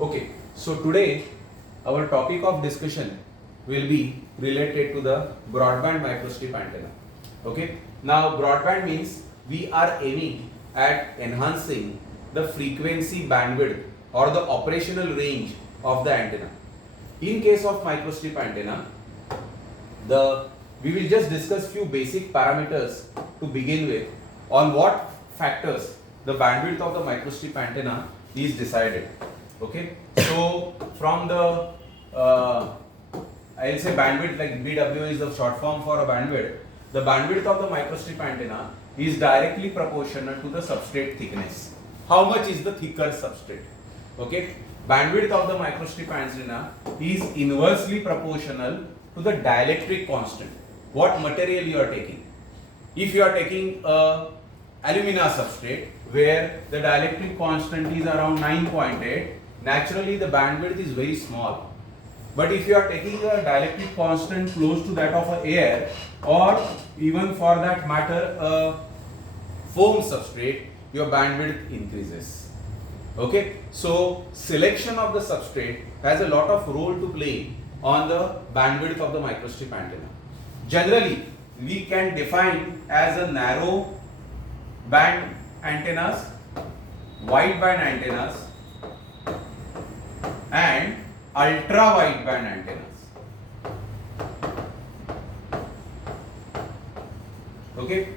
Okay, so today our topic of discussion will be related to the broadband microstrip antenna. Okay, now broadband means we are aiming at enhancing the frequency bandwidth or the operational range of the antenna. In case of microstrip antenna, we will just discuss few basic parameters to begin with on what factors the bandwidth of the microstrip antenna is decided. Okay, so from the I'll say bandwidth, like BW is the short form for a bandwidth. The bandwidth of the microstrip antenna is directly proportional to the substrate thickness. How much is the thicker substrate? Okay, bandwidth of the microstrip antenna is inversely proportional to the dielectric constant. What material you are taking? If you are taking a alumina substrate where the dielectric constant is around 9.8, naturally the bandwidth is very small. But if you are taking a dielectric constant close to that of air, or even for that matter a foam substrate, your bandwidth increases. Okay, so selection of the substrate has a lot of role to play on the bandwidth of the microstrip antenna. Generally, we can define as a narrow band antennas, wide band antennas, and ultra wide band antennas. Okay,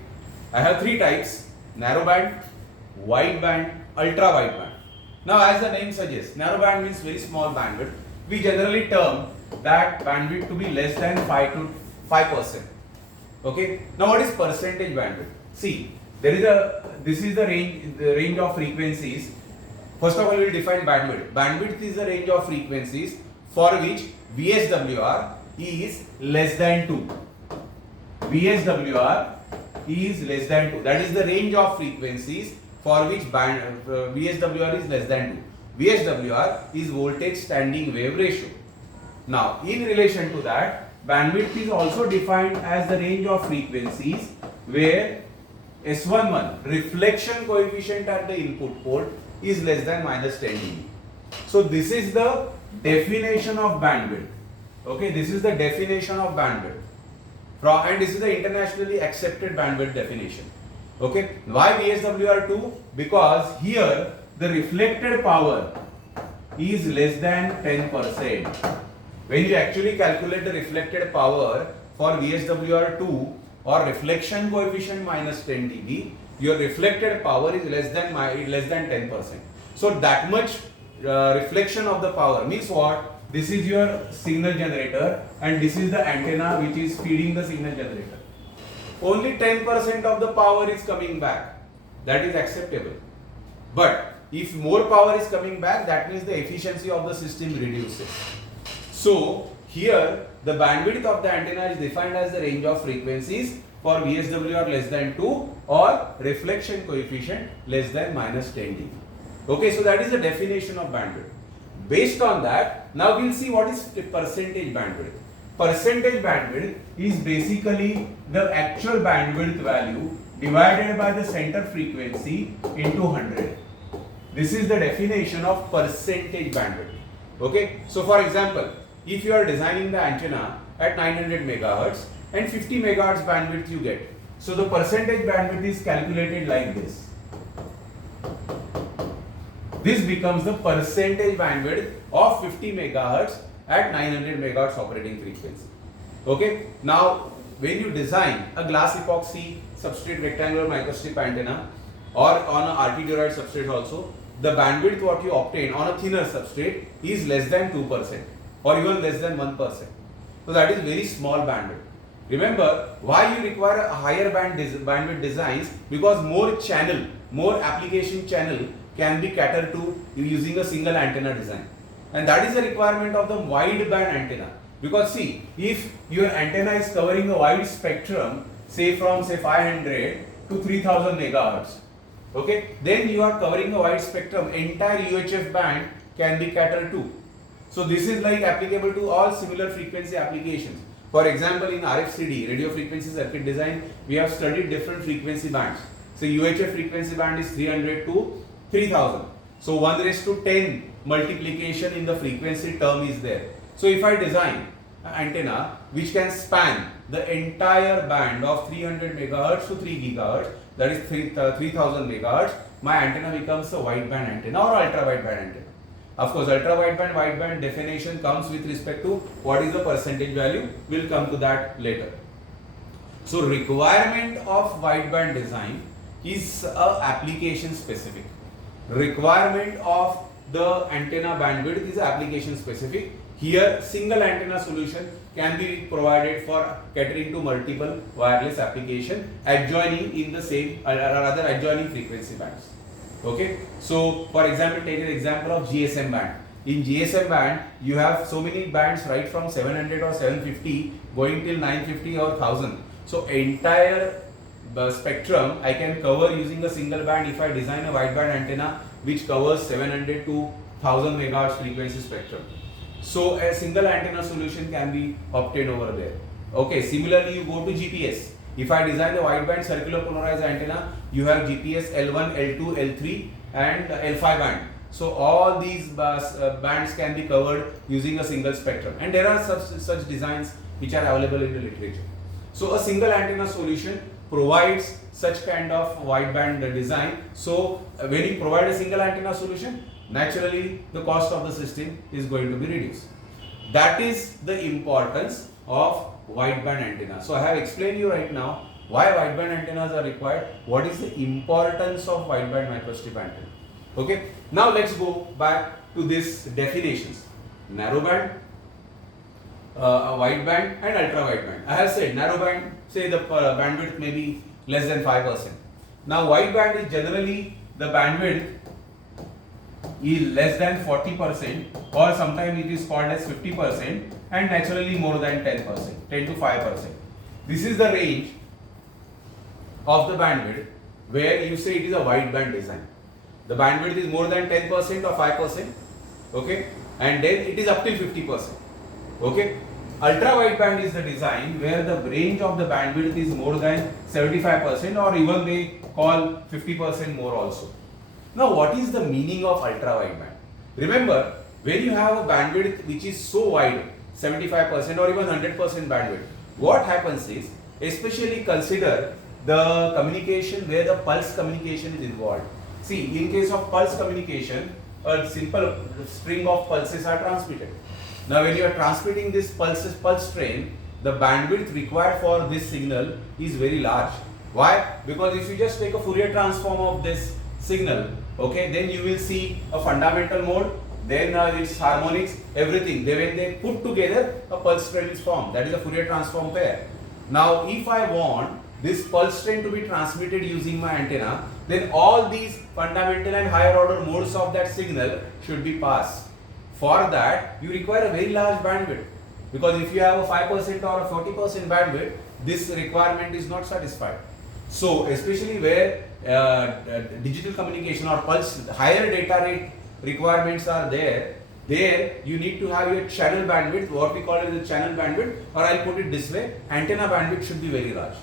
I have three types: narrow band, wide band, ultra wide band. Now, as the name suggests, narrow band means very small bandwidth. We generally term that bandwidth to be less than 5%. Okay, now what is percentage bandwidth? See, this is the range of frequencies. First of all, we will define bandwidth. Bandwidth is the range of frequencies for which VSWR is less than 2. VSWR is less than 2. That is the range of frequencies for which VSWR is less than 2. VSWR is voltage standing wave ratio. Now, in relation to that, bandwidth is also defined as the range of frequencies where S11 reflection coefficient at the input port is less than minus 10 dB. So this is the definition of bandwidth. Okay, this is the definition of bandwidth. And this is the internationally accepted bandwidth definition. Okay, why VSWR 2? Because here the reflected power is less than 10%. When you actually calculate the reflected power for VSWR 2 or reflection coefficient minus 10 dB, your reflected power is less than 10%. So that much reflection of the power means what? This is your signal generator and this is the antenna which is feeding the signal generator. Only 10% of the power is coming back. That is acceptable. But if more power is coming back, that means the efficiency of the system reduces. So here the bandwidth of the antenna is defined as the range of frequencies for VSWR less than 2 or reflection coefficient less than minus 10 dB. Okay, so that is the definition of bandwidth. Based on that, now we will see what is percentage bandwidth. Percentage bandwidth is basically the actual bandwidth value divided by the center frequency into 100. This is the definition of percentage bandwidth. Okay, so for example, if you are designing the antenna at 900 megahertz and 50 megahertz bandwidth you get, so the percentage bandwidth is calculated like this. This becomes the percentage bandwidth of 50 megahertz at 900 megahertz operating frequency. Okay, now when you design a glass epoxy substrate rectangular microstrip antenna or on a RT diode substrate also, the bandwidth what you obtain on a thinner substrate is less than 2% or even less than 1%. So that is very small bandwidth. Remember why you require a higher bandwidth designs, because more application channel can be catered to using a single antenna design. And that is the requirement of the wide band antenna. Because see, if your antenna is covering a wide spectrum, say from 500 to 3000 megahertz, okay, then you are covering a wide spectrum, entire UHF band can be catered to. So this is like applicable to all similar frequency applications. For example, in RFCD, radio frequency circuit design, we have studied different frequency bands. So UHF frequency band is 300 to 3000. So 1 raised to 10 multiplication in the frequency term is there. So if I design an antenna which can span the entire band of 300 megahertz to 3 gigahertz, that is 3000 megahertz, my antenna becomes a wideband antenna or ultra wideband antenna. Of course, ultra wideband definition comes with respect to what is the percentage value. We'll come to that later. So requirement of wideband design is application specific. Requirement of the antenna bandwidth is application specific. Here single antenna solution can be provided for catering to multiple wireless application adjoining in the same or rather adjoining frequency bands. Okay, so for example, take an example of GSM band. In GSM band you have so many bands right from 700 or 750 going till 950 or 1000. So entire spectrum I can cover using a single band if I design a wideband antenna which covers 700 to 1000 megahertz frequency spectrum. So a single antenna solution can be obtained over there. Okay, similarly you go to GPS. If I design a wideband circular polarized antenna, you have GPS L1, L2, L3 and L5 band. So all these bands can be covered using a single spectrum, and there are such designs which are available in the literature. So a single antenna solution provides such kind of wideband design. So when you provide a single antenna solution, naturally the cost of the system is going to be reduced. That is the importance of wideband antenna. So I have explained you right now why wideband antennas are required, what is the importance of wideband microstrip antenna. Okay, now let's go back to these definitions: narrowband, wideband and ultra wideband. I have said narrowband, say the bandwidth may be less than 5%. Now wideband is generally the bandwidth is less than 40% or sometimes it is called as 50% and naturally more than 10%, 10 to 5%. This is the range of the bandwidth where you say it is a wideband design. The bandwidth is more than 10% or 5%, okay, and then it is up till 50%, okay. Ultra wideband is the design where the range of the bandwidth is more than 75% or even they call 50% more also. Now what is the meaning of ultra wideband? Remember, when you have a bandwidth which is so wide, 75% or even 100% bandwidth, what happens is, especially consider the communication where the pulse communication is involved. See, in case of pulse communication, a simple string of pulses are transmitted. Now when you are transmitting this pulse train, the bandwidth required for this signal is very large. Why? Because if you just take a Fourier transform of this signal, okay, then you will see a fundamental mode, then its harmonics, everything. When they put together, a pulse train is formed. That is a Fourier transform pair. Now if I want this pulse train to be transmitted using my antenna, then all these fundamental and higher order modes of that signal should be passed. For that, you require a very large bandwidth, because if you have a 5% or a 40% bandwidth, this requirement is not satisfied. So especially where digital communication or pulse higher data rate requirements are there you need to have your channel bandwidth, what we call it the channel bandwidth, or I'll put it this way, antenna bandwidth should be very large.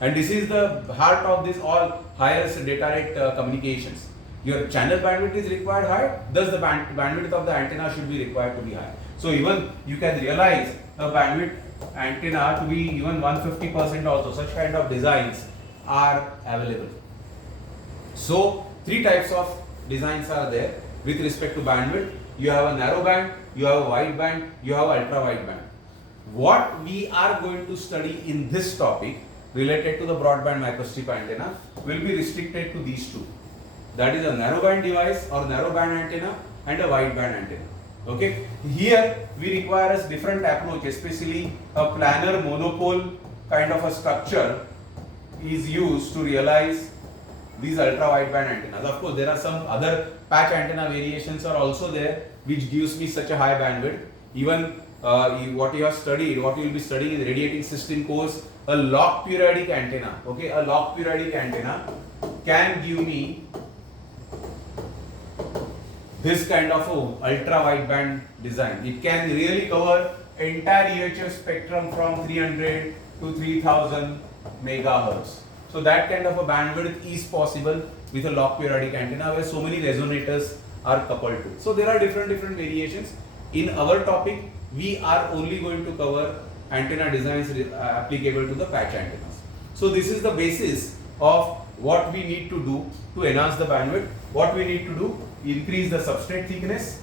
And this is the heart of this all higher data rate communications. Your channel bandwidth is required high, thus the bandwidth of the antenna should be required to be high. So even you can realize a bandwidth antenna to be even 150% also. Such kind of designs are available. So three types of designs are there with respect to bandwidth. You have a narrow band, you have a wide band, you have ultra wide band. What we are going to study in this topic related to the broadband microstrip antenna will be restricted to these two. That is a narrowband device or narrowband antenna and a wideband antenna. Okay. Here we require a different approach, especially a planar monopole kind of a structure is used to realize these ultra wideband antennas. Of course, there are some other patch antenna variations are also there, which gives me such a high bandwidth. Even what you have studied, what you will be studying in the radiating system course, a log periodic antenna. Okay, a log periodic antenna can give me this kind of a ultra wideband design. It can really cover entire UHF spectrum from 300 to 3000 megahertz. So that kind of a bandwidth is possible with a log periodic antenna where so many resonators are coupled to. So there are different variations. In our topic, we are only going to cover antenna designs applicable to the patch antennas. So this is the basis of what we need to do to enhance the bandwidth. What we need to do, increase the substrate thickness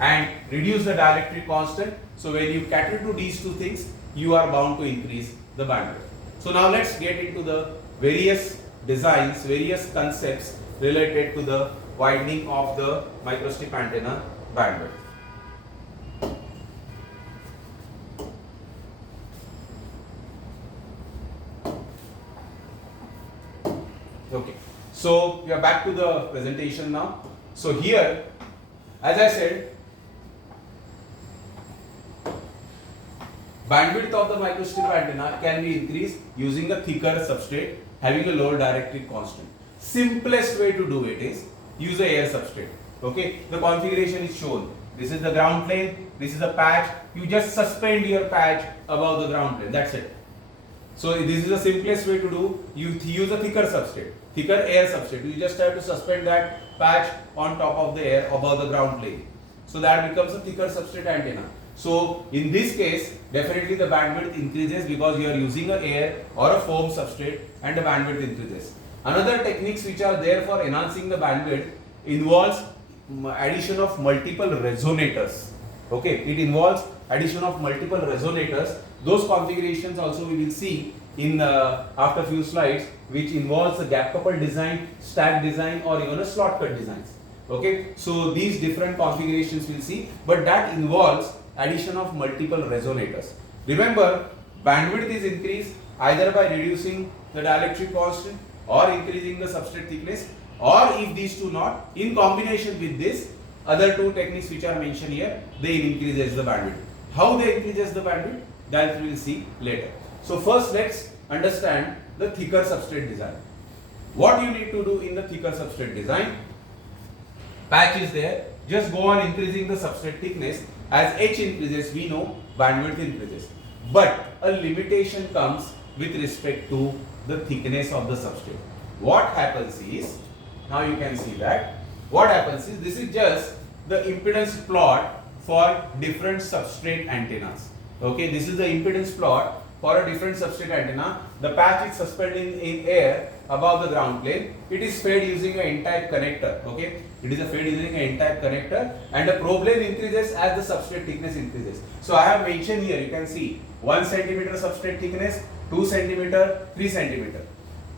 and reduce the dielectric constant. So when you cater to these two things, you are bound to increase the bandwidth. So now let's get into the various designs, various concepts related to the widening of the microstrip antenna bandwidth. Okay, so we are back to the presentation now. So here, as I said, bandwidth of the microstrip antenna can be increased using a thicker substrate having a lower dielectric constant. Simplest way to do it is use a air substrate. Okay, the configuration is shown. This is the ground plane, this is a patch. You just suspend your patch above the ground plane. That's it. So this is the simplest way to do. You use a thicker substrate, thicker air substrate. You just have to suspend that patch on top of the air above the ground plane. So that becomes a thicker substrate antenna. So in this case, definitely the bandwidth increases because you are using a air or a foam substrate and the bandwidth increases. Another techniques which are there for enhancing the bandwidth involves addition of multiple resonators. Okay, it involves addition of multiple resonators. Those configurations also we will see in after few slides, which involves a gap coupled design, stack design, or even a slot cut designs. Okay, so these different configurations we'll see, but that involves addition of multiple resonators. Remember, bandwidth is increased either by reducing the dielectric constant or increasing the substrate thickness, or if these two not, in combination with this other two techniques which are mentioned here, they increases the bandwidth. How they increases the bandwidth, that we will see later. So first let's understand the thicker substrate design. What you need to do in the thicker substrate design, patch is there, just go on increasing the substrate thickness. As H increases, we know bandwidth increases. But a limitation comes with respect to the thickness of the substrate. What happens is, now you can see that, what happens is, this is just the impedance plot for different substrate antennas. Okay, this is the impedance plot for a different substrate antenna. The patch is suspended in air above the ground plane. It is fed using an N-type connector. Okay, it is fed using an N-type connector, and the probe length increases as the substrate thickness increases. So I have mentioned here, you can see 1 centimeter substrate thickness, 2 centimeter, 3 centimeter.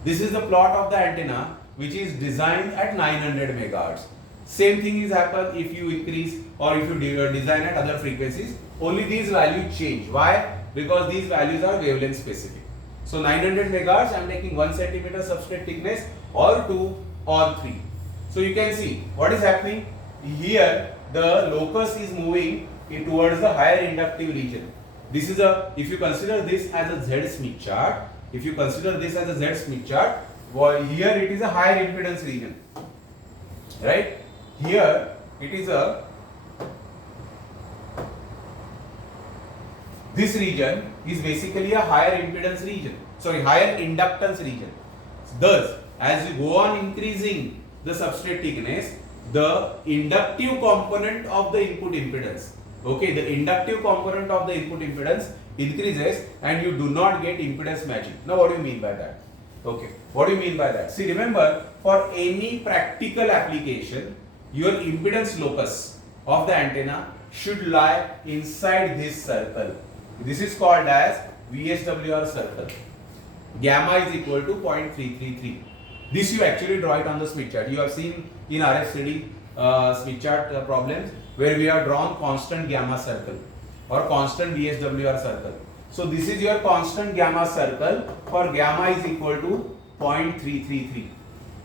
This is the plot of the antenna which is designed at 900 megahertz. Same thing is happen if you increase or if you design at other frequencies. Only these values change. Why? Because these values are wavelength specific. So 900 megahertz, I am taking 1 centimeter substrate thickness, or 2 or 3. So you can see what is happening here. The locus is moving towards the higher inductive region. This is a, if you consider this as a Z Smith chart, if you consider this as a Z Smith chart, well, here it is a higher impedance region, right? Here it is a, this region is basically a higher impedance region, sorry, higher inductance region. Thus, as you go on increasing the substrate thickness, the inductive component of the input impedance, okay, the inductive component of the input impedance increases and you do not get impedance matching. Now what do you mean by that? Okay, what do you mean by that? See, remember, for any practical application, your impedance locus of the antenna should lie inside this circle. This is called as VSWR circle. Gamma is equal to 0.333. This you actually draw it on the Smith chart. You have seen in RFCD Smith chart problems where we have drawn constant gamma circle or constant VSWR circle. So this is your constant gamma circle for gamma is equal to 0.333.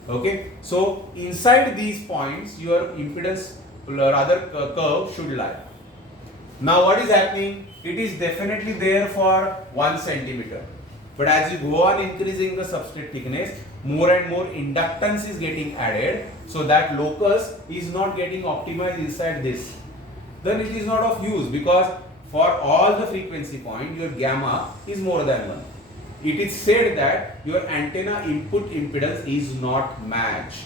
Okay. So inside these points your impedance rather curve should lie. Now what is happening? It is definitely there for 1 centimeter. But as you go on increasing the substrate thickness, more and more inductance is getting added. So that locus is not getting optimized inside this. Then it is not of use, because for all the frequency point your gamma is more than 1. It is said that your antenna input impedance is not matched.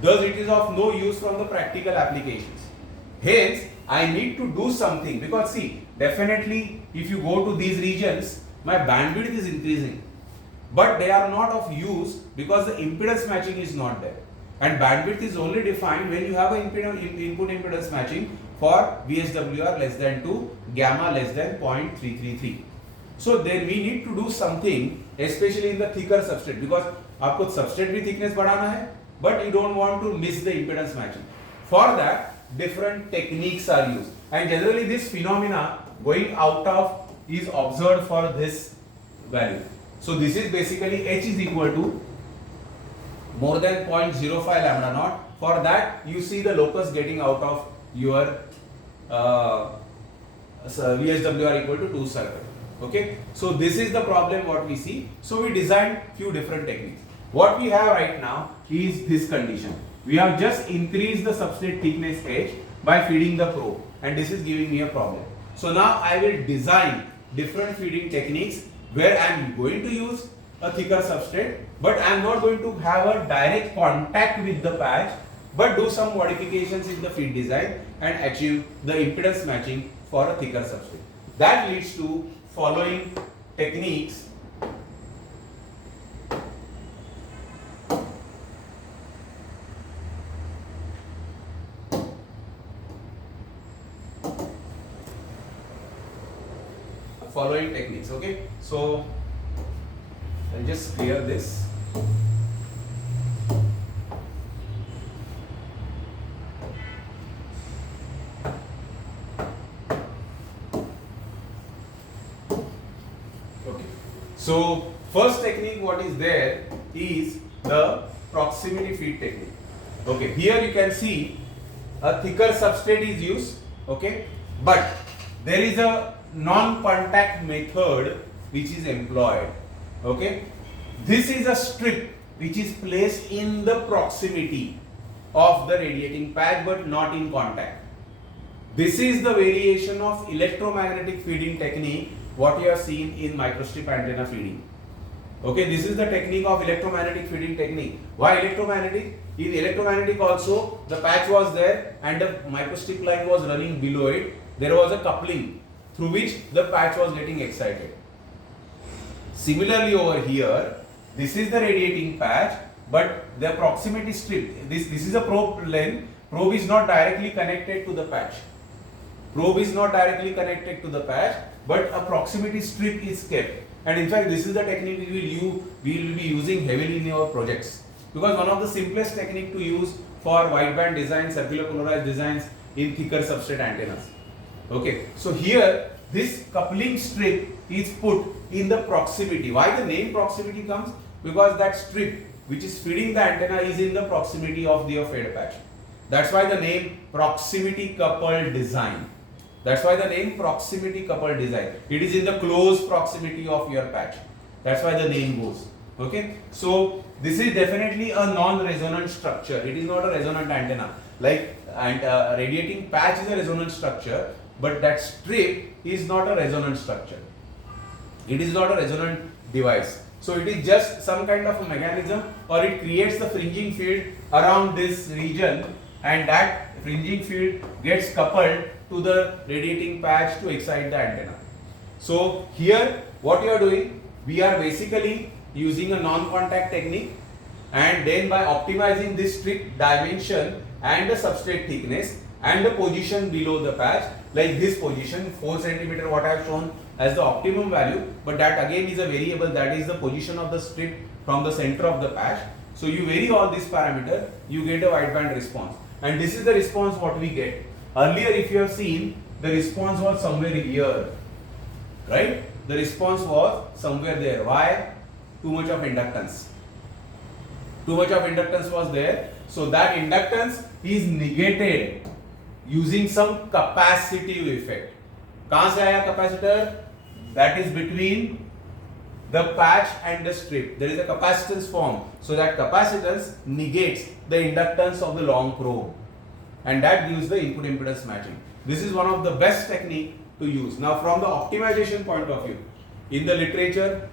Thus it is of no use from the practical applications. Hence, I need to do something, because see, definitely if you go to these regions, my bandwidth is increasing, but they are not of use because the impedance matching is not there. And bandwidth is only defined when you have an input impedance matching for VSWR less than 2, gamma less than 0.333. So then we need to do something, especially in the thicker substrate, because आपको substrate भी thickness बढ़ाना है, but you don't want to miss the impedance matching. For that, different techniques are used, and generally this phenomena going out of is observed for this value. So this is basically H is equal to more than 0.05 lambda naught. For that, you see the locus getting out of your VSWR equal to 2 circle. Okay, so this is the problem what we see. So we designed few different techniques. What we have right now is this condition. We have just increased the substrate thickness H by feeding the probe, and this is giving me a problem. So now I will design different feeding techniques where I am going to use a thicker substrate, but I am not going to have a direct contact with the patch, but do some modifications in the feed design and achieve the impedance matching for a thicker substrate. That leads to following techniques. Following techniques, okay? So I'll just clear this. Okay. So first technique what is there is the proximity feed technique. Okay, here you can see a thicker substrate is used, okay, but there is a non-contact method which is employed. Okay, this is a strip which is placed in the proximity of the radiating patch but not in contact. This is the variation of electromagnetic feeding technique what you have seen in microstrip antenna feeding. Okay, this is the technique of electromagnetic feeding technique. Why electromagnetic? In electromagnetic also the patch was there and the microstrip line was running below it. There was a coupling through which the patch was getting excited. Similarly over here, this is the radiating patch, but the proximity strip, this is a probe length. Probe is not directly connected to the patch. Probe is not directly connected to the patch, but a proximity strip is kept. And in fact, this is the technique we will be using heavily in our projects, because one of the simplest technique to use for wideband design, circular polarized designs in thicker substrate antennas. Okay, so here this coupling strip is put in the proximity. Why the name proximity comes? Because that strip which is feeding the antenna is in the proximity of the fed patch. That's why the name proximity coupled design. That's why the name proximity coupled design. It is in the close proximity of your patch. That's why the name goes. Okay, so this is definitely a non-resonant structure. It is not a resonant antenna. Like radiating patch is a resonant structure, but that strip is not a resonant structure. It is not a resonant device. So it is just some kind of a mechanism, or it creates the fringing field around this region, and that fringing field gets coupled to the radiating patch to excite the antenna. So here what you are doing, we are basically using a non-contact technique, and then by optimizing this strip dimension and the substrate thickness and the position below the patch, like this position 4 cm what I have shown as the optimum value, but that again is a variable, that is the position of the strip from the center of the patch. So you vary all these parameters, you get a wideband response, and this is the response what we get. Earlier if you have seen, the response was somewhere here, right? The response was somewhere there. Why? Too much of inductance. Too much of inductance was there, so that inductance is negated using some capacitive effect. कहाँ से आया capacitor? That is between the patch and the strip. There is a capacitance formed, so that capacitance negates the inductance of the long probe, and that gives the input impedance matching. This is one of the best technique to use. Now from the optimization point of view, in the literature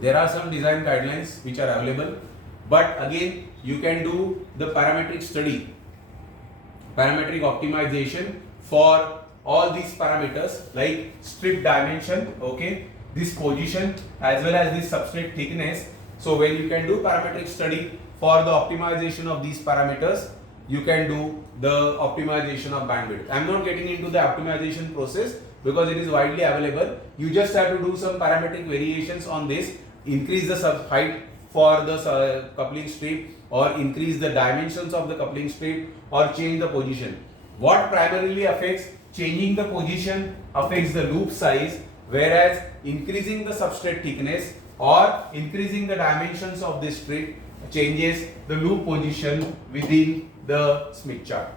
there are some design guidelines which are available, but again you can do the parametric study, parametric optimization for all these parameters like strip dimension, okay, this position as well as this substrate thickness. So when you can do parametric study for the optimization of these parameters, you can do the optimization of bandwidth. I am not getting into the optimization process because it is widely available. You just have to do some parametric variations on this, increase the sub height for the coupling strip, or increase the dimensions of the coupling strip, or change the position. What primarily affects changing the position affects the loop size, whereas increasing the substrate thickness or increasing the dimensions of this strip changes the loop position within the Smith chart.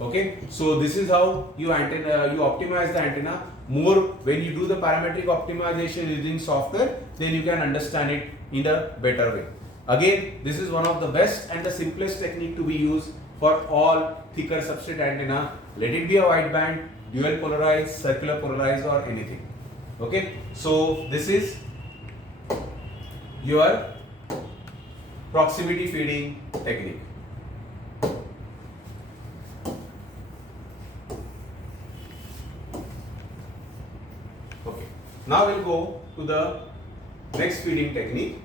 Okay, so this is how you optimize the antenna. More when you do the parametric optimization using software, then you can understand it in a better way. Again, this is one of the best and the simplest technique to be used for all thicker substrate antenna. Let it be a wideband, dual polarized, circular polarized, or anything. Okay, so this is your proximity feeding technique. Okay, now we'll go to the next feeding technique.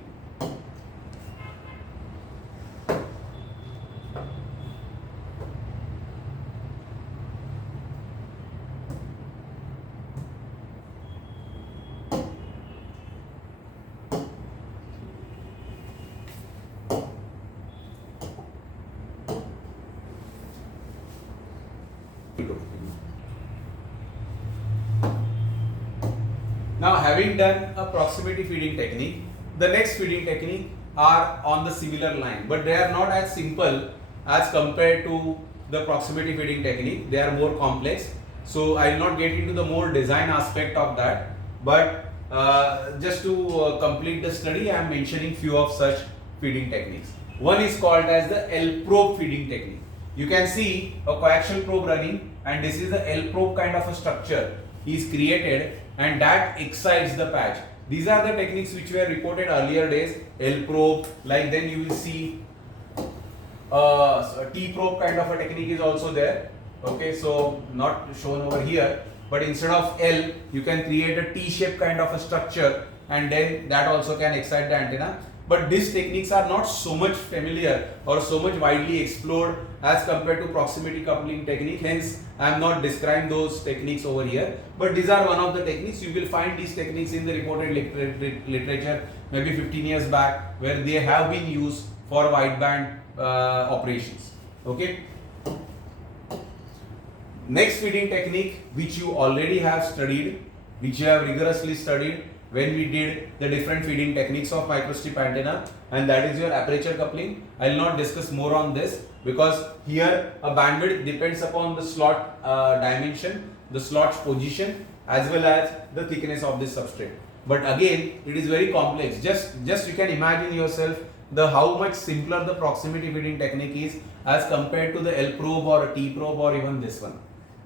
Now, having done a proximity feeding technique, the next feeding technique are on the similar line, but they are not as simple as compared to the proximity feeding technique. They are more complex. So I will not get into the more design aspect of that, but just to complete the study, I am mentioning few of such feeding techniques. One is called as the L probe feeding technique. You can see a coaxial probe running, and this is the L probe kind of a structure is created, and that excites the patch. These are the techniques which were reported earlier days. L probe, like then you will see a T probe kind of a technique is also there. Okay, so not shown over here, but instead of L, you can create a T shape kind of a structure, and then that also can excite the antenna. But these techniques are not so much familiar or so much widely explored as compared to proximity coupling technique. Hence, I am not describing those techniques over here. But these are one of the techniques. You will find these techniques in the reported literature maybe 15 years back, where they have been used for wideband operations. Okay. Next feeding technique, which you already have studied, which you have rigorously studied when we did the different feeding techniques of microstrip antenna, and that is your aperture coupling. I will not discuss more on this because here a bandwidth depends upon the slot dimension, the slot's position, as well as the thickness of this substrate. But again, it is very complex. Just you can imagine yourself how much simpler the proximity feeding technique is as compared to the L probe or a T probe or even this one.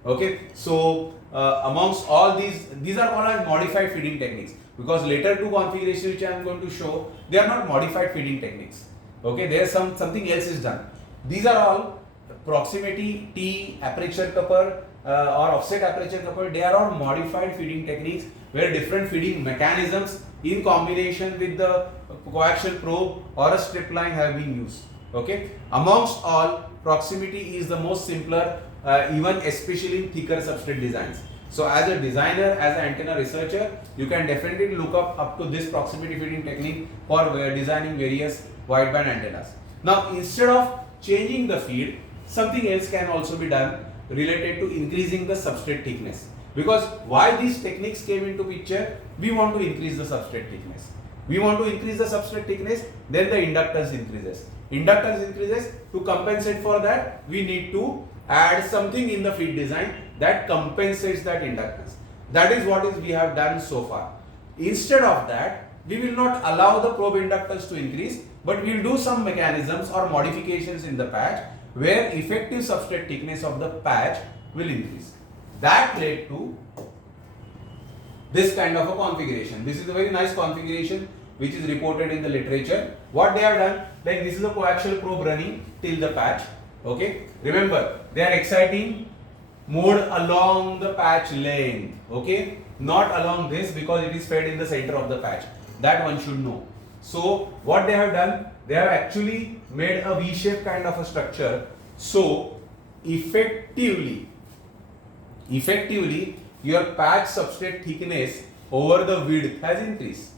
Okay, so amongst all these are all as modified feeding techniques, because later two configurations which I am going to show, they are not modified feeding techniques. Okay, there is something else is done. These are all proximity, T, aperture coupler or offset aperture coupler. They are all modified feeding techniques where different feeding mechanisms in combination with the coaxial probe or a strip line have been used. Okay, amongst all, proximity is the most simpler, even especially in thicker substrate designs. So as a designer, as an antenna researcher, you can definitely look up to this proximity feeding technique for designing various wideband antennas. Now, instead of changing the feed, something else can also be done related to increasing the substrate thickness. Because why these techniques came into picture? We want to increase the substrate thickness. We want to increase the substrate thickness, then the inductance increases. Inductance increases. To compensate for that, we need to add something in the feed design that compensates that inductance. That is what we have done so far. Instead of that, we will not allow the probe inductance to increase, but we will do some mechanisms or modifications in the patch where effective substrate thickness of the patch will increase. That led to this kind of a configuration. This is a very nice configuration which is reported in the literature. What they have done, like this is a coaxial probe running till the patch. Okay, remember they are exciting mode along the patch length. Okay, not along this because it is fed in the center of the patch. That one should know. So what they have done, they have actually made a V-shaped kind of a structure. So effectively your patch substrate thickness over the width has increased.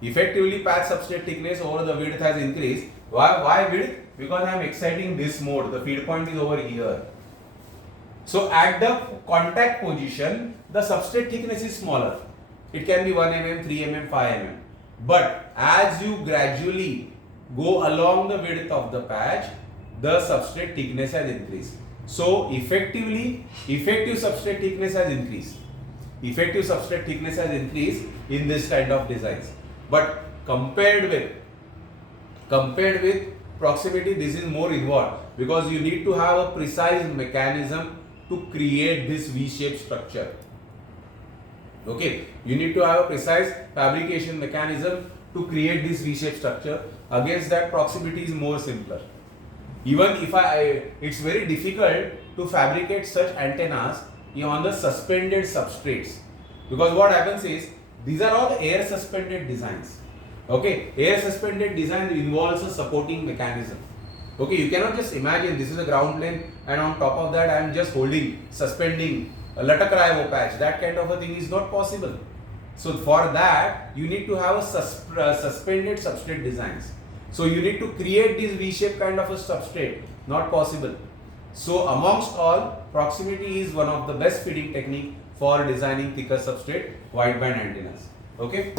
Effectively patch substrate thickness over the width has increased. Why width? Because I am exciting this mode. The feed point is over here. So at the contact position, the substrate thickness is smaller. It can be 1 mm, 3 mm, 5 mm. But as you gradually go along the width of the patch, the substrate thickness has increased. So effective substrate thickness has increased. Effective substrate thickness has increased in this kind of designs. But compared with proximity, this is more involved because you need to have a precise mechanism to create this V-shaped structure. Okay, you need to have a precise fabrication mechanism to create this V-shaped structure. Against that, proximity is more simpler. Even if it's very difficult to fabricate such antennas on the suspended substrates, because what happens is these are all air suspended designs. Okay, air suspended design involves a supporting mechanism. Okay, you cannot just imagine this is a ground plane and on top of that I am just suspending a latak raha wo patch. That kind of a thing is not possible. So for that you need to have a suspended substrate designs. So you need to create this V-shaped kind of a substrate. Not possible. So amongst all, proximity is one of the best feeding technique for designing thicker substrate wideband antennas. Okay.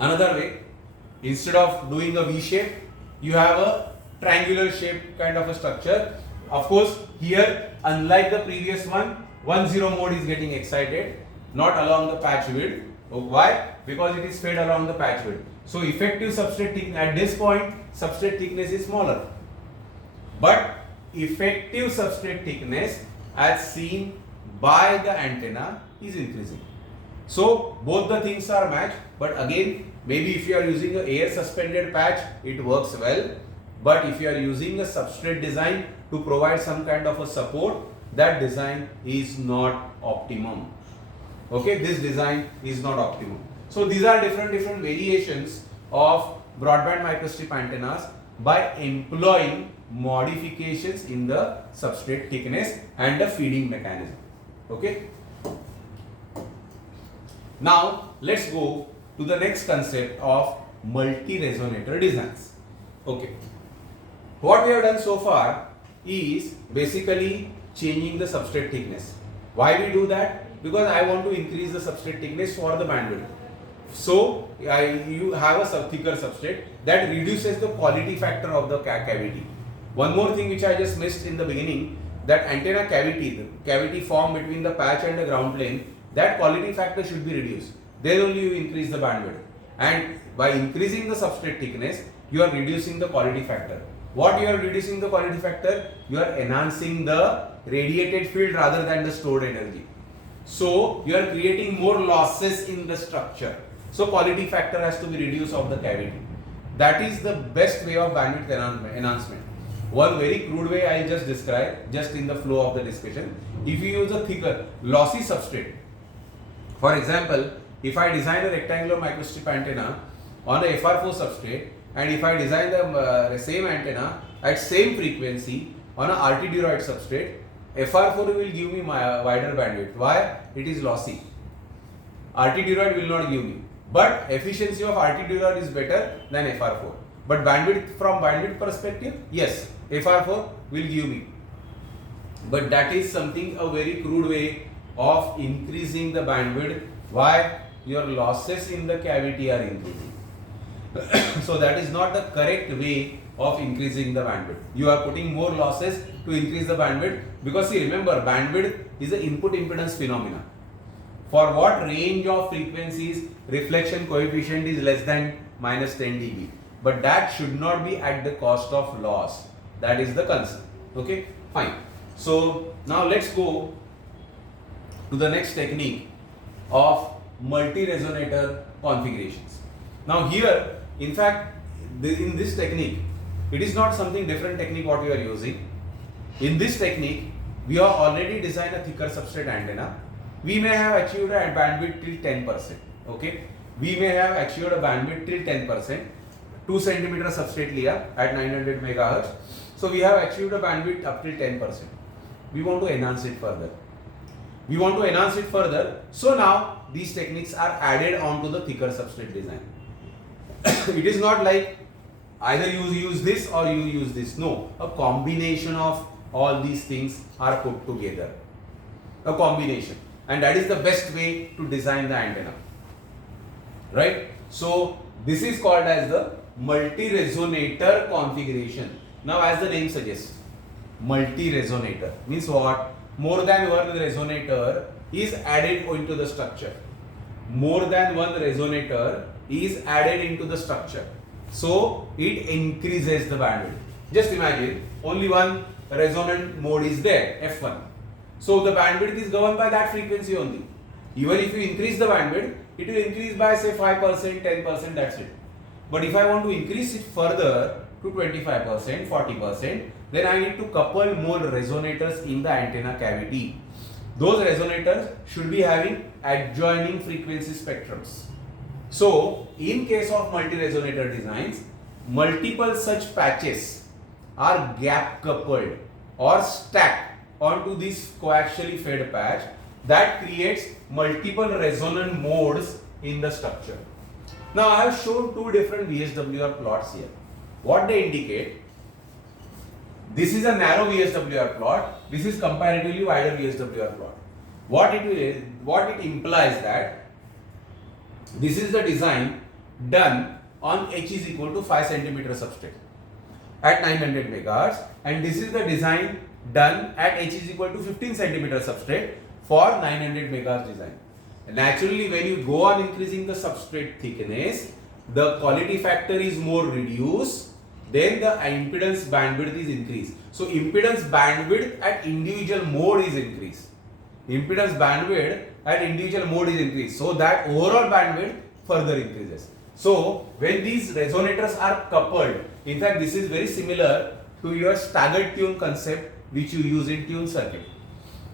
Another way, instead of doing a V shape, you have a triangular shaped kind of a structure. Of course, here, unlike the previous one, 1-0 mode is getting excited, not along the patch width. Why? Because it is fed along the patch width. So effective substrate thickness at this point, substrate thickness is smaller. But effective substrate thickness as seen by the antenna is increasing. So both the things are matched, but again, maybe if you are using an air suspended patch, it works well. But if you are using a substrate design to provide some kind of a support, that design is not optimum. Okay, this design is not optimum. So these are different variations of broadband microstrip antennas by employing modifications in the substrate thickness and the feeding mechanism. Okay. Now let's go to the next concept of multi-resonator designs. Okay. What we have done so far is basically changing the substrate thickness. Why we do that? Because I want to increase the substrate thickness for the bandwidth. So you have a thicker substrate that reduces the quality factor of the cavity. One more thing which I just missed in the beginning, that antenna cavity, the cavity formed between the patch and the ground plane, that quality factor should be reduced. Then only you increase the bandwidth. And by increasing the substrate thickness, you are reducing the quality factor. What you are reducing the quality factor? You are enhancing the radiated field rather than the stored energy. So you are creating more losses in the structure. So quality factor has to be reduced of the cavity. That is the best way of bandwidth enhancement. One very crude way I just described, just in the flow of the discussion. If you use a thicker, lossy substrate, for example, if I design a rectangular microstrip antenna on a FR4 substrate, and if I design the same antenna at same frequency on a RT duroid substrate, FR4 will give me my wider bandwidth. Why? It is lossy. RT duroid will not give me. But efficiency of RT duroid is better than FR4. But from bandwidth perspective, yes, FR4 will give me. But that is something, a very crude way of increasing the bandwidth. Why? Your losses in the cavity are increasing. So that is not the correct way of increasing the bandwidth. You are putting more losses to increase the bandwidth, because see, remember, bandwidth is an input impedance phenomena. For what range of frequencies reflection coefficient is less than minus 10 dB. But that should not be at the cost of loss. That is the concern. Okay, fine. So now let's go to the next technique of multi-resonator configurations. Now here In fact, in this technique, it is not something different technique what we are using. In this technique, we have already designed a thicker substrate antenna. We may have achieved a bandwidth till 10%. Okay, we may have achieved a bandwidth till 10%. 2 centimeter substrate liya at 900 megahertz. So we have achieved a bandwidth up till 10%. We want to enhance it further. So now these techniques are added onto the thicker substrate design. It is not like either you use this or you use this. No, a combination of all these things are put together. A combination, and that is the best way to design the antenna. Right? So this is called as the multi-resonator configuration. Now, as the name suggests, multi-resonator means what? More than one resonator is added into the structure. More than one resonator is added into the structure. So it increases the bandwidth. Just imagine only one resonant mode is there, F1. So the bandwidth is governed by that frequency only. Even if you increase the bandwidth, it will increase by say 5%, 10%, that's it. But if I want to increase it further to 25%, 40%, then I need to couple more resonators in the antenna cavity. Those resonators should be having adjoining frequency spectrums. So, in case of multi-resonator designs, multiple such patches are gap coupled or stacked onto this coaxially fed patch that creates multiple resonant modes in the structure. Now, I have shown two different VSWR plots here. What they indicate, this is a narrow VSWR plot, this is comparatively wider VSWR plot. What it implies that this is the design done on H is equal to 5 centimeter substrate at 900 megahertz, and this is the design done at H is equal to 15 centimeter substrate for 900 megahertz design. Naturally, when you go on increasing the substrate thickness, the quality factor is more reduced, then the impedance bandwidth is increased. So impedance bandwidth at individual mode is increased. So that overall bandwidth further increases. So when these resonators are coupled, in fact this is very similar to your staggered tune concept which you use in tune circuit.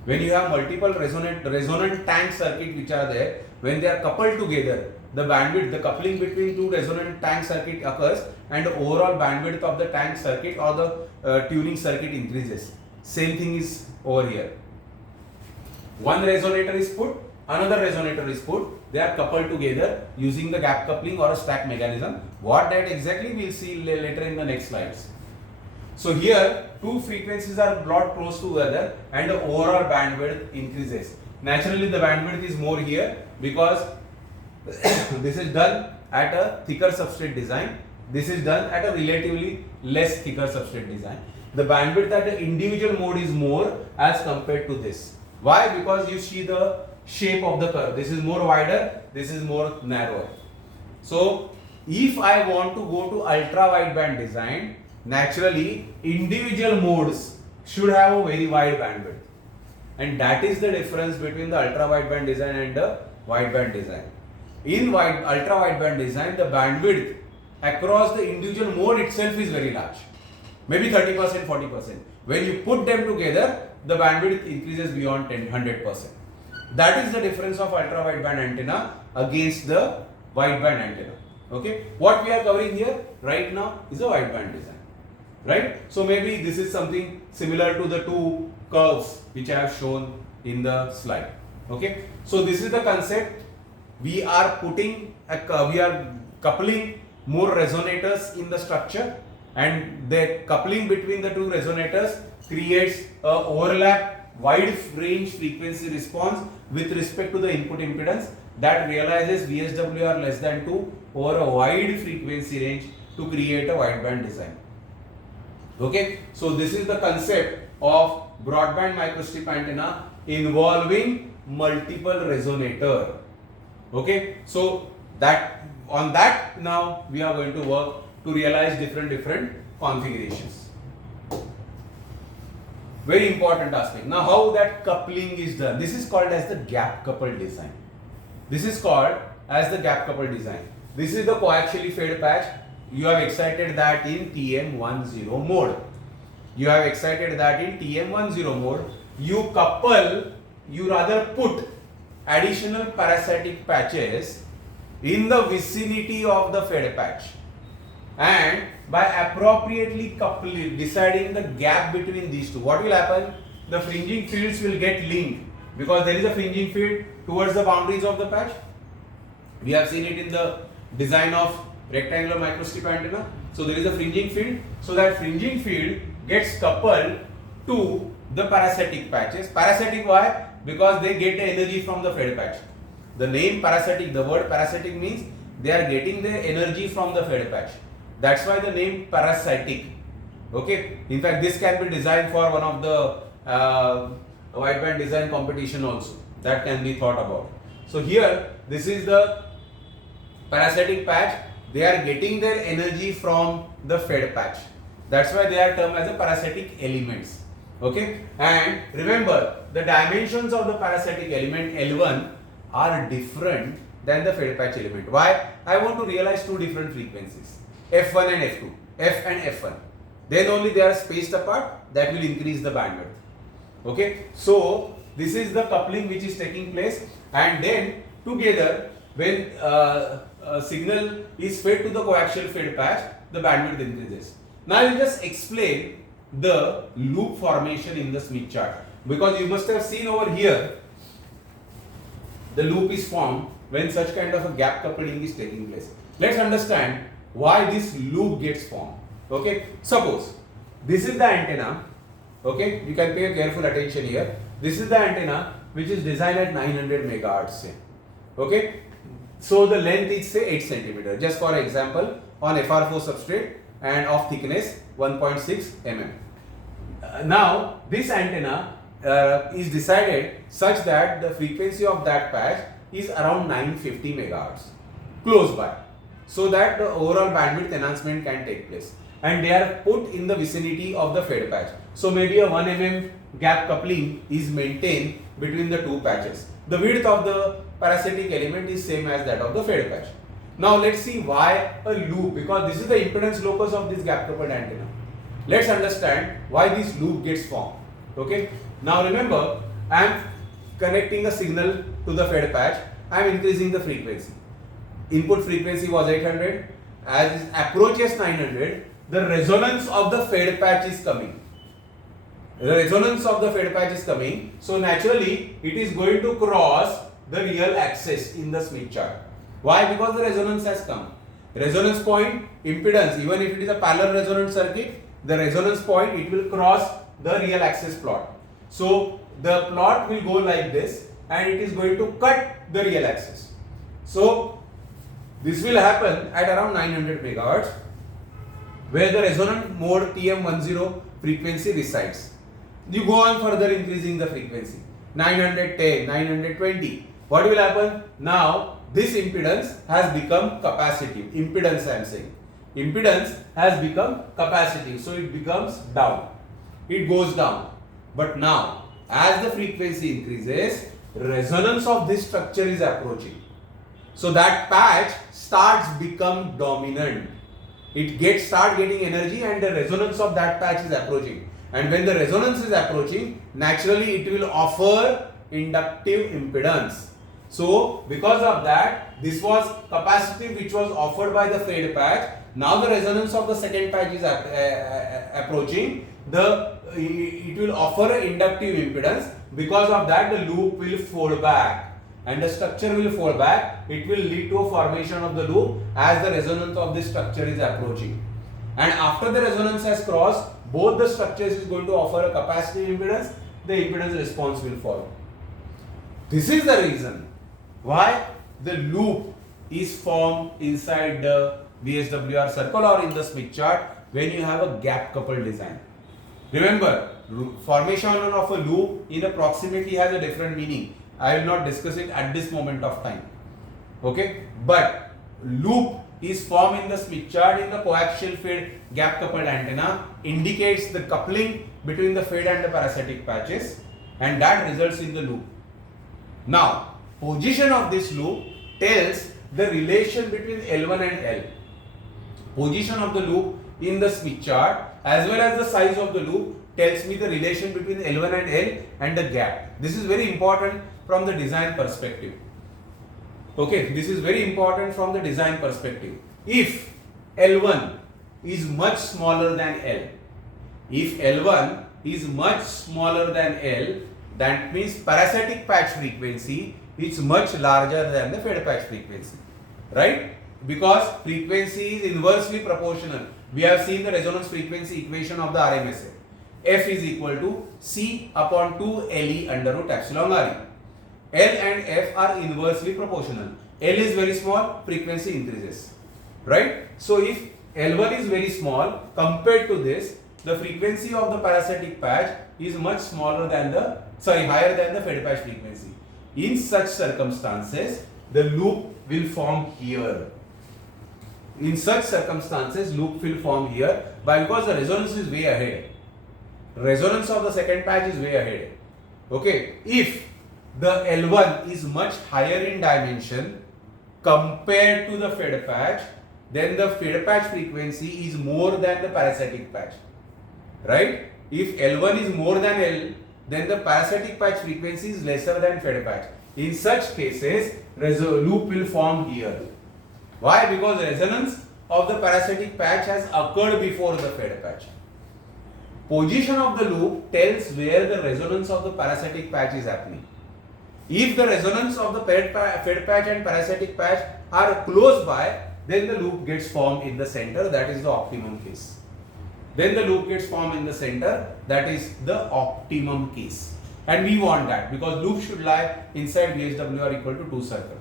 When you have multiple resonant tank circuit which are there, when they are coupled together, the bandwidth, the coupling between two resonant tank circuit occurs and the overall bandwidth of the tank circuit or the tuning circuit increases. Same thing is over here. One resonator is put, another resonator is put, they are coupled together using the gap coupling or a stack mechanism. What that exactly we will see later in the next slides. So here two frequencies are brought close together and the overall bandwidth increases. Naturally the bandwidth is more here because this is done at a thicker substrate design. This is done at a relatively less thicker substrate design. The bandwidth at the individual mode is more as compared to this. Why? Because you see the shape of the curve. This is more wider, this is more narrower. So if I want to go to ultra wideband design, naturally individual modes should have a very wide bandwidth, and that is the difference between the ultra wideband design and the wideband design. In ultra wideband design, the bandwidth across the individual mode itself is very large, maybe 30%, 40%. When you put them together, the bandwidth increases beyond 100%. That is the difference of ultra wideband antenna against the wideband antenna. Okay, what we are covering here right now is a wideband design. Right? So maybe this is something similar to the two curves which I have shown in the slide. Okay? So this is the concept. We are coupling more resonators in the structure, and the coupling between the two resonators creates a overlap wide range frequency response with respect to the input impedance that realizes VSWR less than 2 over a wide frequency range to create a wideband design. Okay, so this is the concept of broadband microstrip antenna involving multiple resonator. Okay, so on that now we are going to work to realize different configurations. Very important aspect. Now how that coupling is done? This is called as the gap coupled design. this is the coaxially fed patch. You have excited that in TM10 mode. You have excited that in TM10 mode. You rather put additional parasitic patches in the vicinity of the fed patch, and by appropriately deciding the gap between these two, what will happen? The fringing fields will get linked, because there is a fringing field towards the boundaries of the patch. We have seen it in the design of rectangular microstrip antenna. So there is a fringing field, so that fringing field gets coupled to the parasitic patches. Parasitic, why? Because they get the energy from the fed patch. The name parasitic, the word parasitic means they are getting the energy from the fed patch. That's why the name parasitic. Okay. In fact, this can be designed for one of the wideband design competition also. That can be thought about. So here, this is the parasitic patch. They are getting their energy from the fed patch. That's why they are termed as the parasitic elements. Okay. And remember, the dimensions of the parasitic element L1 are different than the fed patch element. Why? I want to realize two different frequencies, F1 and F2, F and F1. Then only they are spaced apart. That will increase the bandwidth. Okay. So this is the coupling which is taking place, and then together when a signal is fed to the coaxial fed patch, the bandwidth increases. Now I will just explain the loop formation in the Smith chart, because you must have seen over here the loop is formed when such kind of a gap coupling is taking place. Let's understand why this loop gets formed. Okay, suppose this is the antenna. Okay, you can pay careful attention here. This is the antenna which is designed at 900 megahertz. Say. Okay, so the length is say 8 centimeter. Just for example, on FR4 substrate and of thickness 1.6 mm. Now this antenna is decided such that the frequency of that patch is around 950 megahertz, close by, so that the overall bandwidth enhancement can take place, and they are put in the vicinity of the fed patch. So maybe a 1 mm gap coupling is maintained between the two patches. The width of the parasitic element is same as that of the fed patch. Now let's see why a loop, because this is the impedance locus of this gap coupled antenna. Let's understand why this loop gets formed. Okay. Now remember, I am connecting a signal to the fed patch. I am increasing the frequency. Input frequency was 800. As it approaches 900, the resonance of the fed patch is coming. The resonance of the fed patch is coming. So naturally, it is going to cross the real axis in the Smith chart. Why? Because the resonance has come. Resonance point, impedance, even if it is a parallel resonance circuit, the resonance point, it will cross the real axis plot. So the plot will go like this, and it is going to cut the real axis. So this will happen at around 900 megahertz, where the resonant mode TM10 frequency resides. You go on further increasing the frequency, 910, 920. What will happen? Now this impedance has become capacitive. Impedance I am saying. Impedance has become capacitive, so it becomes down. It goes down. But now, as the frequency increases, resonance of this structure is approaching. So that patch starts become dominant. It start getting energy, and the resonance of that patch is approaching. And when the resonance is approaching, naturally it will offer inductive impedance. So because of that, this was capacitive which was offered by the fed patch. Now the resonance of the second patch is approaching. It will offer inductive impedance. Because of that, the loop will fold back, and the structure will fold back. It will lead to a formation of the loop as the resonance of this structure is approaching. And after the resonance has crossed, both the structures is going to offer a capacitive impedance. The impedance response will follow. This is the reason why the loop is formed inside the VSWR circle or in the Smith chart when you have a gap coupled design. Remember, formation of a loop in a proximity has a different meaning. I will not discuss it at this moment of time. Okay, but loop is formed in the Smith chart in the coaxial fed gap coupled antenna, indicates the coupling between the fed and the parasitic patches, and that results in the loop. Now, position of this loop tells the relation between L1 and L. Position of the loop in the Smith chart as well as the size of the loop tells me the relation between L1 and L and the gap. This is very important from the design perspective. Okay, this is very important from the design perspective. If L1 is much smaller than L, if L1 is much smaller than L, that means parasitic patch frequency is much larger than the fed patch frequency, right? Because frequency is inversely proportional. We have seen the resonance frequency equation of the RMSA. F is equal to C upon 2 LE under root epsilon RE. L and F are inversely proportional. L is very small, frequency increases, right? So if L1 is very small compared to this, the frequency of the parasitic patch is much smaller than the, higher than the fed patch frequency. In such circumstances, the loop will form here. In such circumstances, loop will form here because the resonance is way ahead. Resonance of the second patch is way ahead. Okay, if the L1 is much higher in dimension compared to the fed patch, then the fed patch frequency is more than the parasitic patch, right? If L1 is more than L, then the parasitic patch frequency is lesser than fed patch. In such cases, loop will form here. Why? Because resonance of the parasitic patch has occurred before the fed patch. Position of the loop tells where the resonance of the parasitic patch is happening. If the resonance of the fed patch and parasitic patch are close by, then the loop gets formed in the center. That is the optimum case. Then the loop gets formed in the center. That is the optimum case. And we want that because loop should lie inside VSWR equal to 2 circle.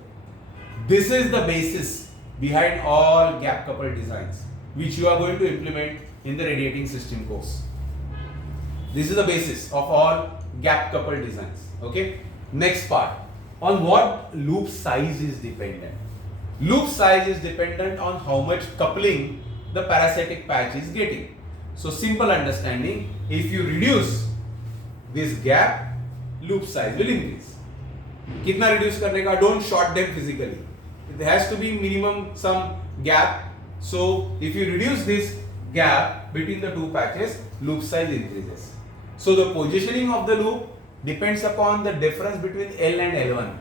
This is the basis behind all gap coupled designs which you are going to implement in the radiating system course. This is the basis of all gap coupled designs. Okay. Next part, on what loop size is dependent. Loop size is dependent on how much coupling the parasitic patch is getting. So simple understanding, if you reduce this gap, loop size will increase. Kitna reduce karne ka? Don't short them physically. There has to be minimum some gap. So if you reduce this gap between the two patches, loop size increases. So the positioning of the loop depends upon the difference between L and L1,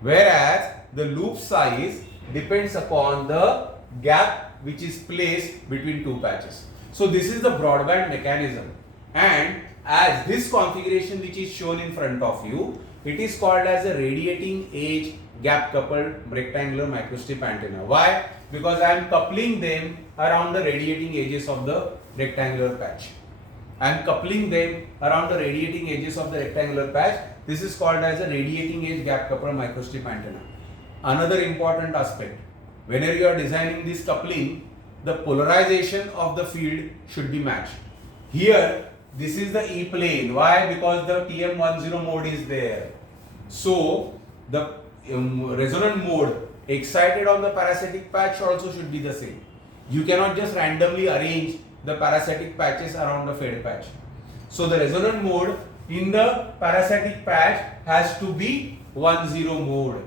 whereas the loop size depends upon the gap which is placed between two patches. So this is the broadband mechanism, and as this configuration which is shown in front of you, it is called as a radiating edge gap coupled rectangular microstrip antenna. Why? Because I am coupling them around the radiating edges of the rectangular patch. I am coupling them around the radiating edges of the rectangular patch. This is called as a radiating edge gap coupled microstrip antenna. Another important aspect, whenever you are designing this coupling, the polarization of the field should be matched. Here, this is the E plane. Why? Because the TM10 mode is there. So, the resonant mode excited on the parasitic patch also should be the same. You cannot just randomly arrange the parasitic patches around the fed patch. So the resonant mode in the parasitic patch has to be 10 mode.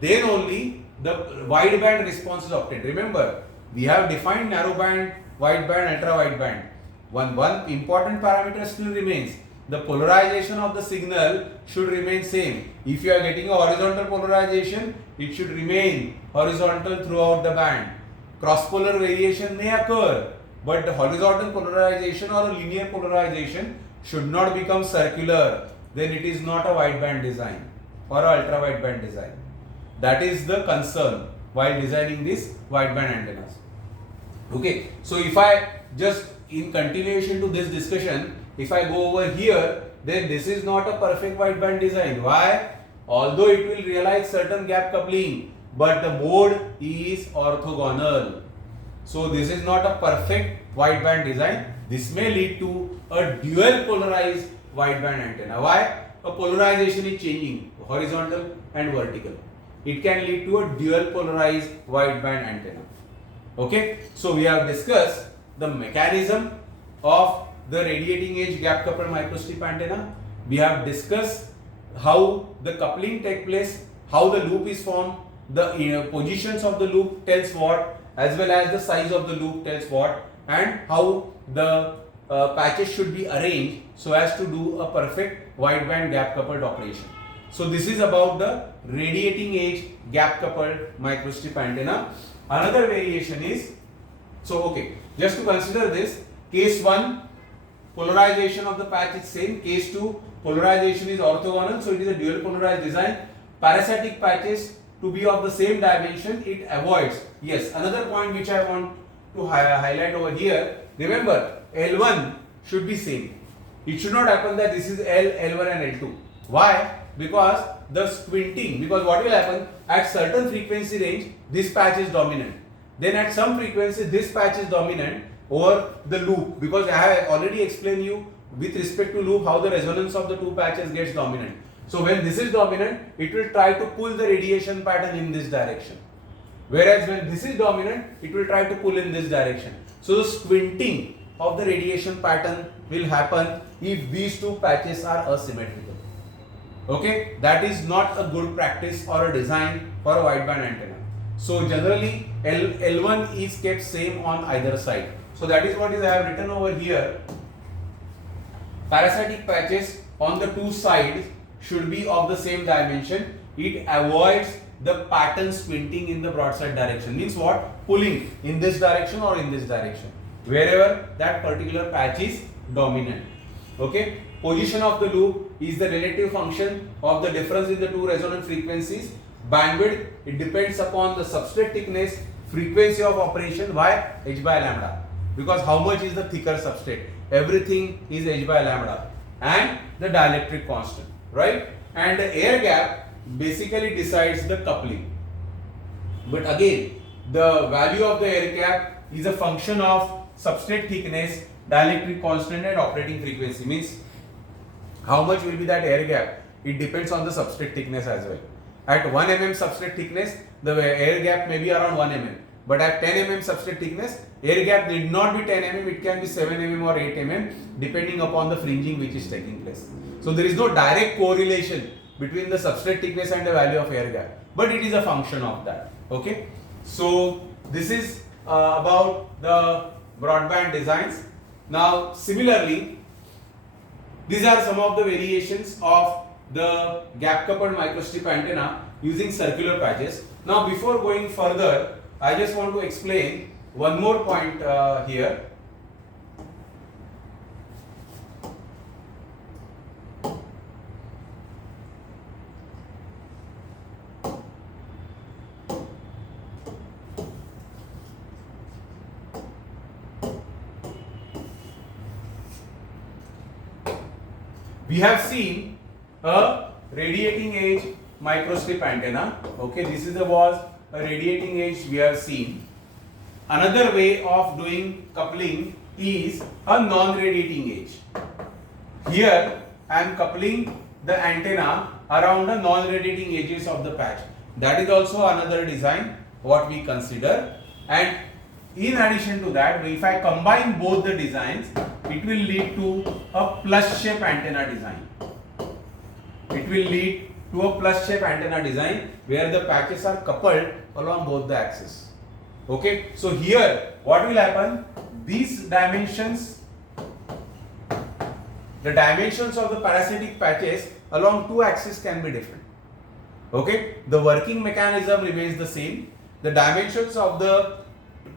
Then only the wideband response is obtained. Remember, we have defined narrowband, wideband, ultra-wideband. One important parameter still remains. The polarization of the signal should remain same. If you are getting a horizontal polarization, it should remain horizontal throughout the band. Cross-polar variation may occur, but the horizontal polarization or a linear polarization should not become circular. Then it is not a wideband design or a ultra-wideband design. That is the concern while designing these wideband antennas. Okay, so if I just in continuation to this discussion, if I go over here, then this is not a perfect wideband design. Why? Although it will realize certain gap coupling, but the mode is orthogonal. So this is not a perfect wideband design. This may lead to a dual polarized wideband antenna. Why? A polarization is changing, horizontal and vertical. It can lead to a dual polarized wideband antenna. Okay, so we have discussed the mechanism of the radiating edge gap coupled microstrip antenna. We have discussed how the coupling takes place, how the loop is formed, the positions of the loop tells what, as well as the size of the loop tells what, and how the patches should be arranged so as to do a perfect wideband gap coupled operation. So this is about the radiating edge gap coupled microstrip antenna. Another variation is, so okay, just to consider this, case 1 polarization of the patch is same, case 2 polarization is orthogonal, so it is a dual polarized design. Parasitic patches to be of the same dimension, it avoids. Yes, another point which I want to highlight over here, remember L1 should be same. It should not happen that this is L, L1 and L2. Why? Because the squinting, because what will happen, at certain frequency range this patch is dominant, then at some frequency this patch is dominant over the loop, because I have already explained you with respect to loop how the resonance of the two patches gets dominant. So when this is dominant, it will try to pull the radiation pattern in this direction, whereas when this is dominant, it will try to pull in this direction. So the squinting of the radiation pattern will happen if these two patches are asymmetrical. Okay, that is not a good practice or a design for a wideband antenna. So generally L1 is kept same on either side. So that is what I have written over here. Parasitic patches on the two sides should be of the same dimension. It avoids the pattern squinting in the broadside direction. Means what? Pulling in this direction or in this direction, wherever that particular patch is dominant. Okay. Position of the loop is the relative function of the difference in the two resonant frequencies. Bandwidth, it depends upon the substrate thickness, frequency of operation. Why? H by lambda. Because how much is the thicker substrate? Everything is H by lambda. And the dielectric constant, right? And the air gap basically decides the coupling. But again, the value of the air gap is a function of substrate thickness, dielectric constant and operating frequency. Means how much will be that air gap? It depends on the substrate thickness as well. At 1 mm substrate thickness, the air gap may be around 1 mm. But at 10 mm substrate thickness, air gap need not be 10 mm, it can be 7 mm or 8 mm depending upon the fringing which is taking place. So there is no direct correlation between the substrate thickness and the value of air gap, but it is a function of that. Okay. So this is about the broadband designs. Now similarly, these are some of the variations of the gap coupled microstrip antenna using circular patches. Now before going further, I just want to explain one more point here. We have seen a radiating edge microstrip antenna. Okay, this was a radiating edge we have seen. Another way of doing coupling is a non-radiating edge. Here I am coupling the antenna around the non-radiating edges of the patch. That is also another design what we consider. And in addition to that, if I combine both the designs, it will lead to a plus shape antenna design. It will lead to a plus shape antenna design where the patches are coupled along both the axes. Okay, so here what will happen? These dimensions, the dimensions of the parasitic patches along two axes can be different. Okay, the working mechanism remains the same. The dimensions of the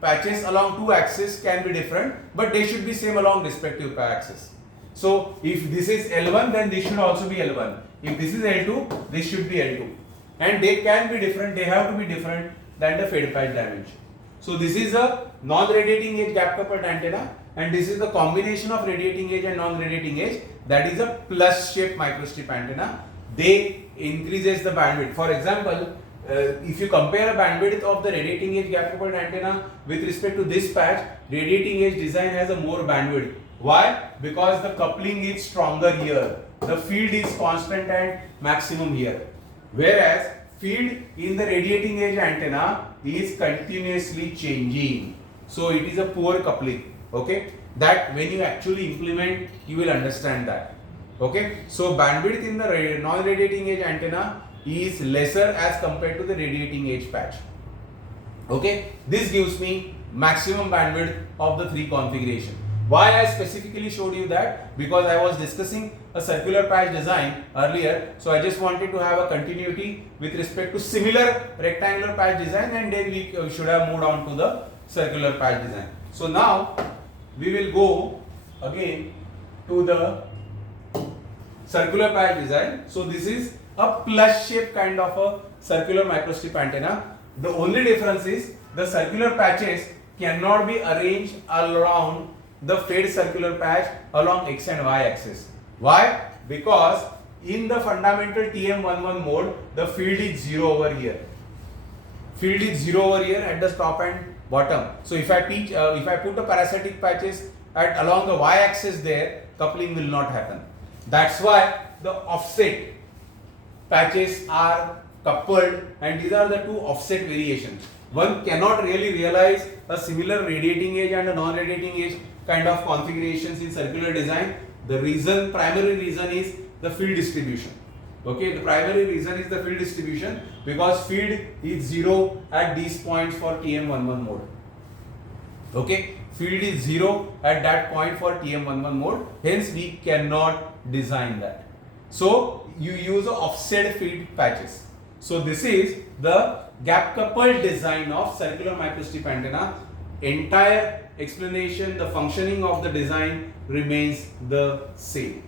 patches along two axes can be different, but they should be same along respective axes. So if this is L1, then this should also be L1. If this is L2, this should be L2. And they can be different, they have to be different than the fade patch dimension. So this is a non-radiating edge gap coupled antenna, and this is the combination of radiating edge and non-radiating edge, that is a plus shape microstrip antenna. They increases the bandwidth. For example, if you compare a bandwidth of the radiating edge gap coupled antenna with respect to this patch, radiating edge design has a more bandwidth. Why? Because the coupling is stronger here. The field is constant and maximum here. Whereas field in the radiating edge antenna is continuously changing. So it is a poor coupling. Okay. That when you actually implement, you will understand that. Okay. So bandwidth in the non-radiating edge antenna is lesser as compared to the radiating edge patch. Okay, this gives me maximum bandwidth of the three configuration. Why I specifically showed you that? Because I was discussing a circular patch design earlier, so I just wanted to have a continuity with respect to similar rectangular patch design, and then we should have moved on to the circular patch design. So now we will go again to the circular patch design. So this is a plus shape kind of a circular microstrip antenna. The only difference is the circular patches cannot be arranged around the fed circular patch along x and y axis. Why? Because in the fundamental TM11 mode, the field is 0 over here. Field is 0 over here at the top and bottom. So if I put the parasitic patches along the y axis there, coupling will not happen. That's why the offset patches are coupled, and these are the two offset variations. One cannot really realize a similar radiating edge and a non-radiating edge kind of configurations in circular design. The primary reason is the field distribution. Okay, the primary reason is the field distribution, because field is 0 at these points for TM11 mode. Okay, field is 0 at that point for TM11 mode, hence we cannot design that. So you use offset field patches. So this is the gap coupled design of circular microstrip antenna. Entire explanation, the functioning of the design remains the same.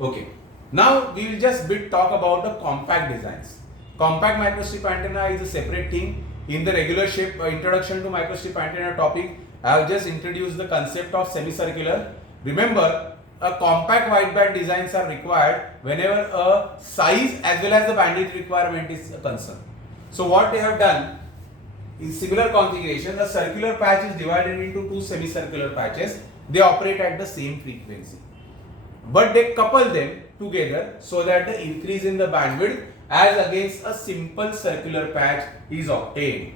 Okay, now we will just talk about the compact designs. Compact microstrip antenna is a separate thing. In the regular shape introduction to microstrip antenna topic, I have just introduced the concept of semicircular. Remember, a compact wideband designs are required whenever a size as well as the bandwidth requirement is a concern. So what they have done, in similar configuration, the circular patch is divided into two semicircular patches. They operate at the same frequency, but they couple them together so that the increase in the bandwidth as against a simple circular patch is obtained.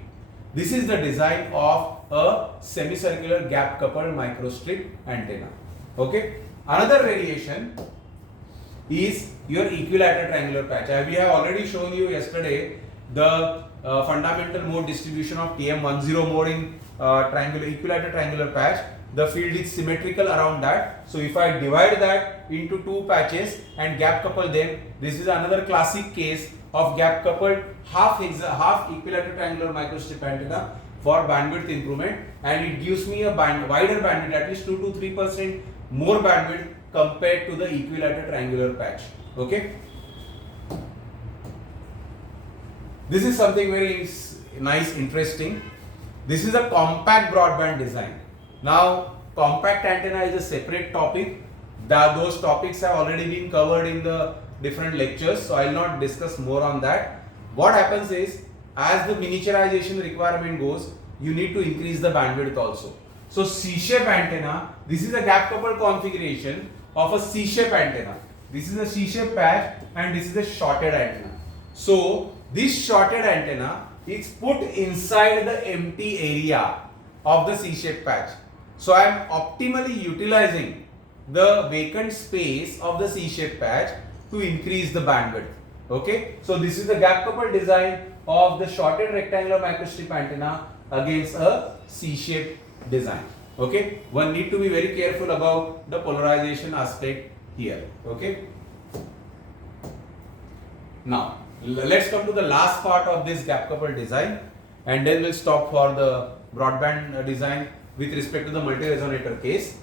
This is the design of a semicircular gap coupled microstrip antenna. Okay. Another variation is your equilateral triangular patch. We have already shown you yesterday the fundamental mode distribution of TM10 mode in equilateral triangular patch. The field is symmetrical around that. So if I divide that into two patches and gap couple them, this is another classic case of gap coupled half equilateral triangular microstrip antenna for bandwidth improvement, and it gives me a wider bandwidth, at least 2 to 3% more bandwidth compared to the equilateral triangular patch. Okay. This is something very nice, interesting. This is a compact broadband design. Now, compact antenna is a separate topic. Those topics have already been covered in the different lectures, so I will not discuss more on that. What happens is, as the miniaturization requirement goes, you need to increase the bandwidth also. So C-shape antenna, this is a gap coupled configuration of a C-shape antenna. This is a C-shape patch and this is a shorted antenna. So this shorted antenna is put inside the empty area of the C-shape patch. So I am optimally utilizing the vacant space of the C-shape patch to increase the bandwidth. Okay, so this is the gap coupled design of the shorted rectangular microstrip antenna against a C-shape design. Okay, one need to be very careful about the polarization aspect here. Okay, now let's come to the last part of this gap coupled design, and then we'll stop for the broadband design with respect to the multi-resonator case.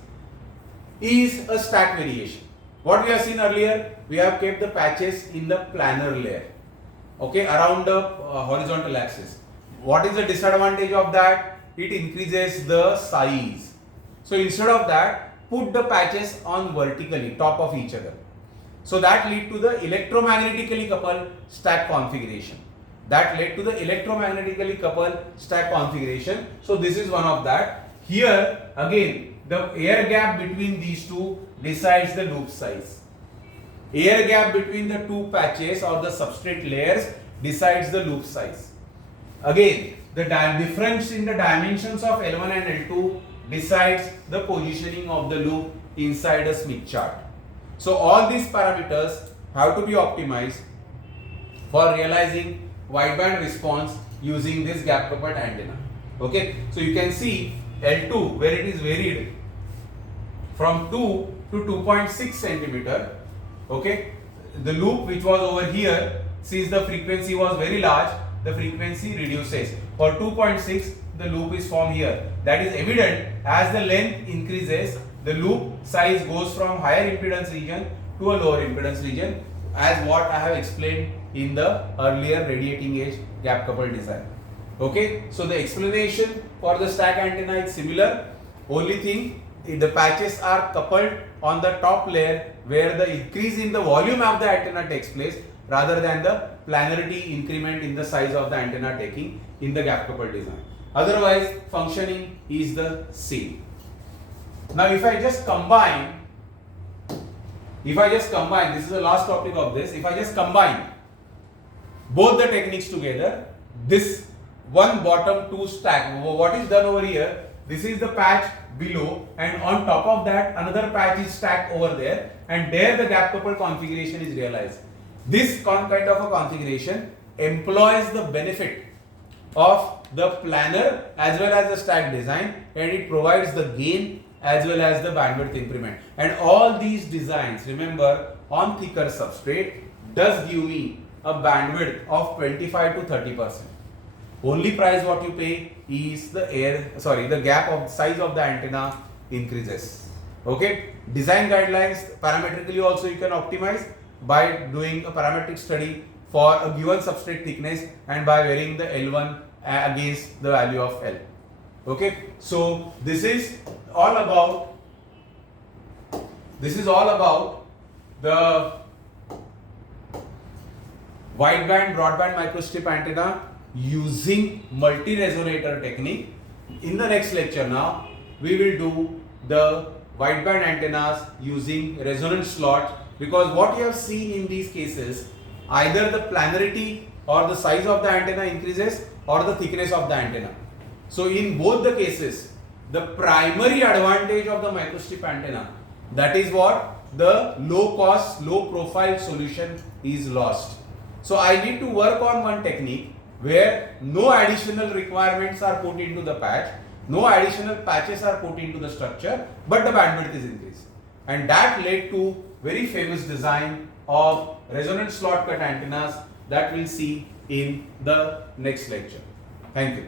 Is a stack variation. What we have seen earlier, we have kept the patches in the planar layer, okay, around the horizontal axis. What is the disadvantage of that? It increases the size. So instead of that, put the patches on vertically, top of each other. So that led to the electromagnetically coupled stack configuration. So this is one of that. Here again, the air gap between these two decides the loop size. Air gap between the two patches or the substrate layers decides the loop size. Again, the difference in the dimensions of L1 and L2 decides the positioning of the loop inside a Smith chart. So all these parameters have to be optimized for realizing wideband response using this gap coupled antenna. Okay, so you can see L2 where it is varied from 2 to 2.6 centimeter. Okay, the loop which was over here, since the frequency was very large, the frequency reduces. For 2.6, the loop is formed here. That is evident as the length increases, the loop size goes from higher impedance region to a lower impedance region, as what I have explained in the earlier radiating edge gap coupled design. Okay, so the explanation for the stack antenna is similar. Only thing, the patches are coupled on the top layer where the increase in the volume of the antenna takes place rather than the planarity increment in the size of the antenna taking in the gap coupled design. Otherwise, functioning is the same. Now, if I just combine, this is the last topic of this. If I just combine both the techniques together, this one bottom two stack, what is done over here, this is the patch below, and on top of that another patch is stacked over there, and there the gap coupled configuration is realized. This kind of a configuration employs the benefit of the planar as well as the stack design, and it provides the gain as well as the bandwidth increment. And all these designs, remember, on thicker substrate does give me a bandwidth of 25 to 30%. Only price what you pay is the gap of size of the antenna increases. Okay, design guidelines parametrically also you can optimize by doing a parametric study for a given substrate thickness and by varying the L1 against the value of L. Okay, so this is all about the wideband broadband microstrip antenna using multi-resonator technique. In the next lecture now, we will do the wideband antennas using resonance slot, because what you have seen in these cases, either the planarity or the size of the antenna increases or the thickness of the antenna. So in both the cases, the primary advantage of the microstrip antenna, that is what the low cost, low profile solution is lost. So I need to work on one technique where no additional requirements are put into the patch, no additional patches are put into the structure, but the bandwidth is increased. And that led to very famous design of resonance slot cut antennas that we'll see in the next lecture. Thank you.